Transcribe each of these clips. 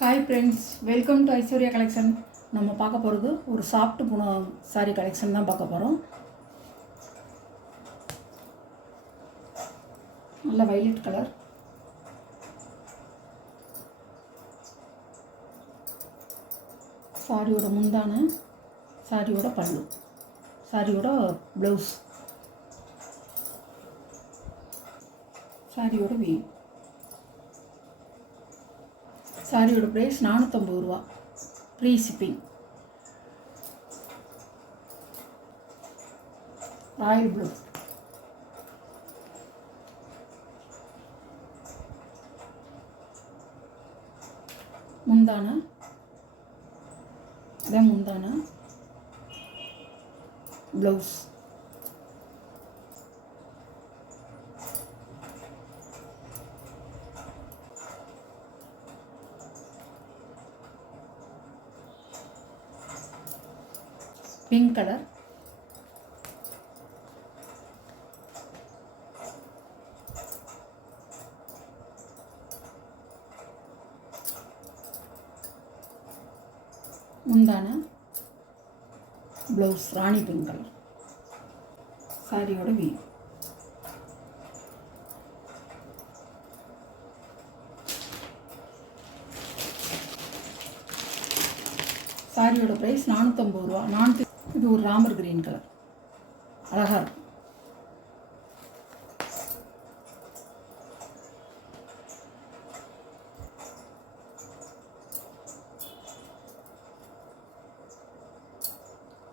Hi friends, welcome to Aishwarya collection. நம்ம பார்க்க போகிறது ஒரு சாஃப்ட் பூனை சாரீ கலெக்ஷன் தான் பார்க்க போகிறோம். நல்ல வைலட் கலர், சாரியோட முந்தான, சாரியோட பல்லு, சாரியோட ப்ளவுஸ், சாரியோட வீவ். சாரியோட ப்ரைஸ் 450 ரூபா, ஃப்ரீ ஷிப்பிங். ராயல் ப்ளூ, முந்தான, இதான் முந்தான, ப்ளவுஸ், பிங்க் கலர், முந்தான, ப்ளவுஸ் ராணி பிங்க் கலர், சாரியோட வீவ். சாரியோட ப்ரைஸ் 450 ரூபா. இது ஒரு ராமர் கிரீன் கலர், அழகாக இருக்கும்.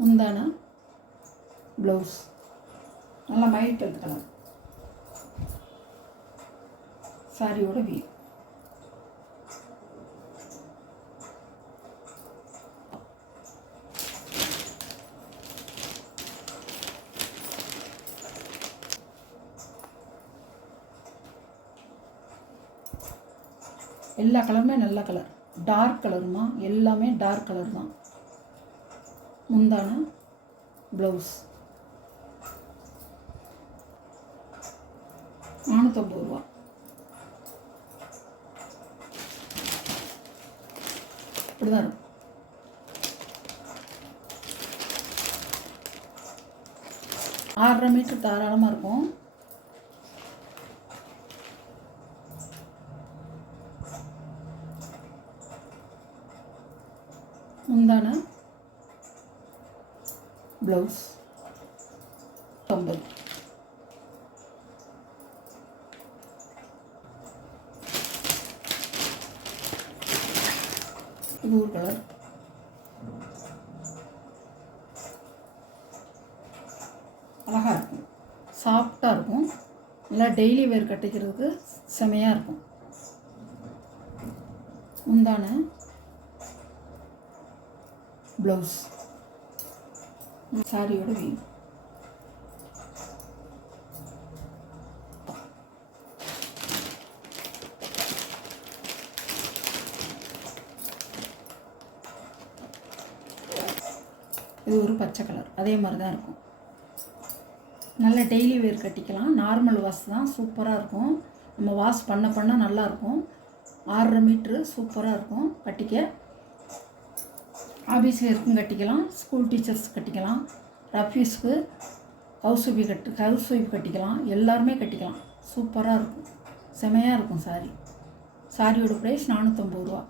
முந்தான, ப்ளவுஸ் நல்லா மைல்ட் கலர், சாரியோட வீவ். எல்லா கலருமே நல்ல கலர், டார்க் கலருமா, எல்லாமே டார்க் கலர் தான். முந்தான, ப்ளவுஸ் 450 ரூபா. இப்படிதான் இருக்கும். ஆறரை மீட்டர் தாராளமாக இருக்கும். முந்தான, ப்ளவுஸ் 50. இது ஒரு கலர், அழகாக இருக்கும், சாஃப்டாக இருக்கும், நல்லா டெய்லி வேர் கட்டிக்கிறதுக்கு செமையாக இருக்கும். முந்தான, ப்ளவுஸ், சாரியோட வீவ். இது ஒரு பச்சை கலர், அதே மாதிரி தான் இருக்கும். நல்ல டெய்லி வேர் கட்டிக்கலாம், நார்மல் வாஷ் தான், சூப்பராக இருக்கும். நம்ம வாஷ் பண்ண நல்லாயிருக்கும். 6.5 மீட்ரு சூப்பராக இருக்கும் கட்டிக்க. ஆஃபீஸ் வேர்க்கும் கட்டிக்கலாம், ஸ்கூல் டீச்சர்ஸ் கட்டிக்கலாம், ரஃபீஸ்க்கு ஹவுஸ் ஒய்ஃப் கட்டிக்கலாம், எல்லாருமே கட்டிக்கலாம். சூப்பராக இருக்கும், செமையாக இருக்கும் சாரி. சாரியோட ப்ரைஸ் 450 ரூபா.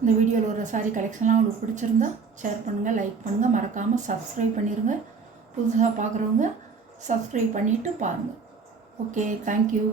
இந்த வீடியோவில் ஒரு சாரி கலெக்ஷன்லாம் உங்களுக்கு பிடிச்சிருந்தா ஷேர் பண்ணுங்கள், லைக் பண்ணுங்கள், மறக்காமல் சப்ஸ்கிரைப் பண்ணிடுங்க. புதுசாக பார்க்குறவங்க சப்ஸ்கிரைப் பண்ணிவிட்டு பாருங்கள். Okay, thank you.